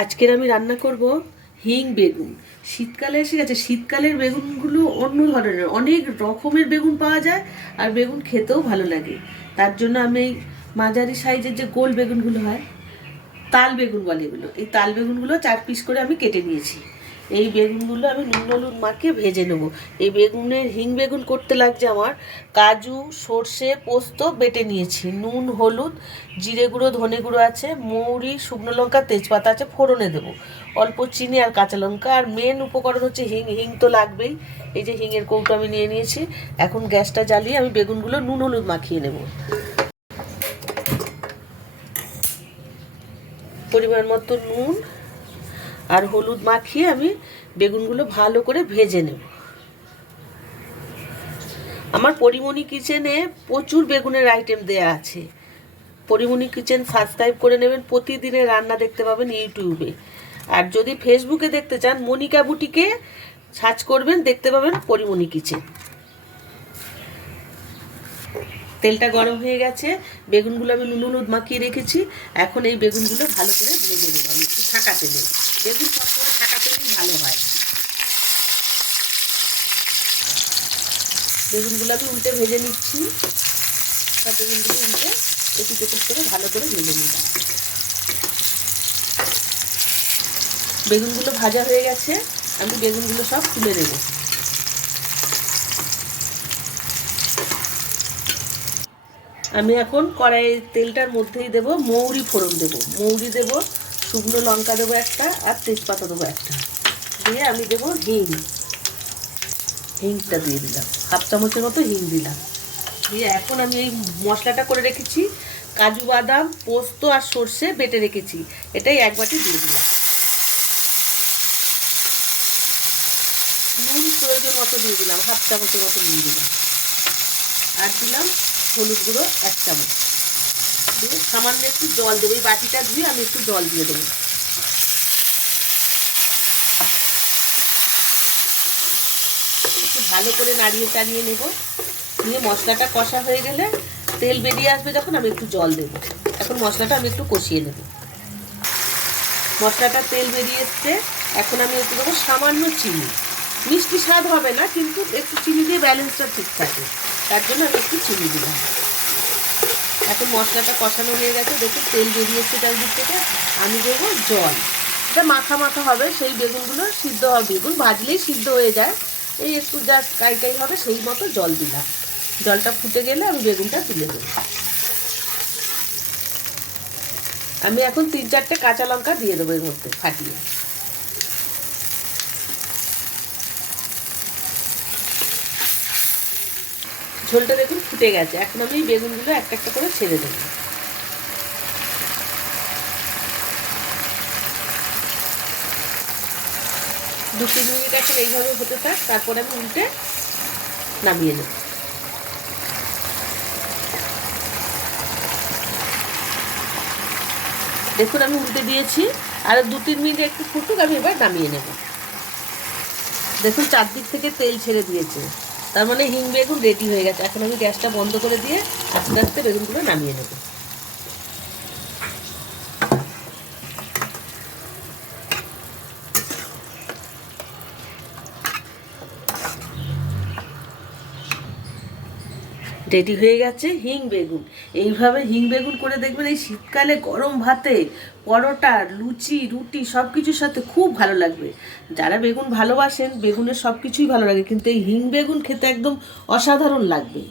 আজকের আমি রান্না করব হিং বেগুন। শীতকালে এসে গেছে, শীতকালের বেগুনগুলো অন্য ধরনের, অনেক রকমের বেগুন পাওয়া যায় আর বেগুন খেতেও ভালো লাগে। তার জন্য আমি এই মাঝারি সাইজের যে গোল বেগুনগুলো হয়, তাল বেগুন বলে এগুলো, এই তাল বেগুনগুলো 4 পিস করে আমি কেটে নিয়েছি। এই বেগুনগুলো আমি নুন হলুদ মাখিয়ে ভেজে নেব। এই বেগুনের হিং বেগুন করতে লাগছে আমার কাজু, সর্ষে, পোস্ত বেটে নিয়েছি, নুন, হলুদ, জিরে গুঁড়ো, ধনে গুঁড়ো আছে, মৌরি, শুকনো লঙ্কা, তেজপাতা আছে, ফোড়নে দেবো, অল্প চিনি আর কাঁচা লঙ্কা। আর মেন উপকরণ হচ্ছে হিং। হিং তো লাগবেই। এই যে হিংয়ের কৌটো আমি নিয়ে নিয়েছি। এখন গ্যাসটা জ্বালিয়ে আমি বেগুনগুলো নুন হলুদ মাখিয়ে নেব। পরিমাণ মতো নুন আর হলুদ মাখিয়ে আমি বেগুনগুলো ভালো করে ভেজে নেব। আমার পরিমণি কিচেনে প্রচুর বেগুনের আইটেম দেয়া আছে। পরিমণি কিচেন সাবস্ক্রাইব করে নেবেন, প্রতিদিনের রান্না দেখতে পাবেন ইউটিউবে। আর যদি ফেসবুকে দেখতে চান, মনিকা বুটিকে সার্চ করবেন, দেখতে পাবেন পরিমণি কিচেন। তেলটা গরম হয়ে গেছে, বেগুনগুলো আমি নুন হলুদ মাখিয়ে রেখেছি। এখন এই বেগুনগুলো ভালো করে ভেজে নেব আমি একটু ঢাকা তেলে। বেগুন সবসময় ঢাকা তেলেই ভালো হয়। বেগুনগুলো আমি উল্টে ভেজে নিচ্ছি। বেগুনগুলো উল্টে এপিট এপিট করে ভালো করে ভেজে নিলাম। বেগুনগুলো ভাজা হয়ে গেছে, আমি বেগুনগুলো সব তুলে নেব। আমি এখন কড়াইয়ের তেলটার মধ্যেই দেব মৌরি ফোড়ন দেব, মৌরি দেব, শুকনো লঙ্কা দেবো একটা, আর তেজপাতা দেবো একটা, দিয়ে আমি দেবো হিং। হিংটা দিয়ে দিলাম, 1/2 চামচের মতো হিং দিলাম। দিয়ে এখন আমি এই মশলাটা করে রেখেছি, কাজু বাদাম, পোস্ত আর সর্ষে বেটে রেখেছি, এটাই 1 বাটি দিয়ে দিলাম। নুন প্রয়োজন মতো দিয়ে দিলাম, 1/2 চামচের মতো নুন দিলাম। আর দিলাম হলুদ গুঁড়ো 1 চামচ। দিয়ে সামান্য একটু জল দেবো, এই বাটিটা ধুয়ে আমি একটু জল দিয়ে দেবো। একটু ভালো করে নাড়িয়ে চাড়িয়ে নেব। নিয়ে মশলাটা কষা হয়ে গেলে, তেল বেরিয়ে আসবে যখন, আমি একটু জল দেবো। এখন মশলাটা আমি একটু কষিয়ে নেব। মশলাটা তেল বেরিয়ে এসছে, এখন আমি একটু দেবো সামান্য চিনি। মিষ্টি স্বাদ হবে না, কিন্তু একটু চিনি দিয়ে ব্যালেন্সটা ঠিক থাকে, তার জন্য আমি একটু চিনি দিলাম। এখন মশলাটা কষানো হয়ে গেছে, দেখুন তেল বেরিয়ে এসছে চারিদিক থেকে। আমি দেবো জল, এটা মাখা মাখা হবে, সেই বেগুনগুলো সিদ্ধ হবে, বেগুন ভাজলেই সিদ্ধ হয়ে যায়, এই একটু জাস্ট কাই হবে, সেই মতো জল দিলাম। জলটা ফুটে গেলে আমি বেগুনটা তুলে দেবো। আমি এখন 3-4টে কাঁচা লঙ্কা দিয়ে দেবো এর মধ্যে ফাটিয়ে। ঝোলটা দেখুন ফুটে গেছে, এখন আমি এই বেগুনগুলো একটা একটা করে ছেড়ে দেবো। দু 3 মিনিট এখন এইভাবে হতে থাক, তারপরে আমি উল্টে নামিয়ে নেব। দেখুন আমি উল্টে দিয়েছি, আর 2-3 মিনিট একটু ফুটুক, আমি এবার নামিয়ে নেব। দেখুন চারদিক থেকে তেল ছেড়ে দিয়েছে, তার মানে হিং বেগুন রেডি হয়ে গেছে। এখন আমি গ্যাসটা বন্ধ করে দিয়ে আস্তে আস্তে বেগুনগুলো নামিয়ে নেব। রেডি হয়ে গেছে হিং বেগুন। এইভাবে হিং বেগুন করে দেখবেন, এই শীতকালে গরম ভাতে, পরোটা, লুচি, রুটি সব কিছুর সাথে খুব ভালো লাগবে। যারা বেগুন ভালোবাসেন, বেগুনের সব কিছুই ভালো লাগে, কিন্তু এই হিং বেগুন খেতে একদম অসাধারণ লাগবে।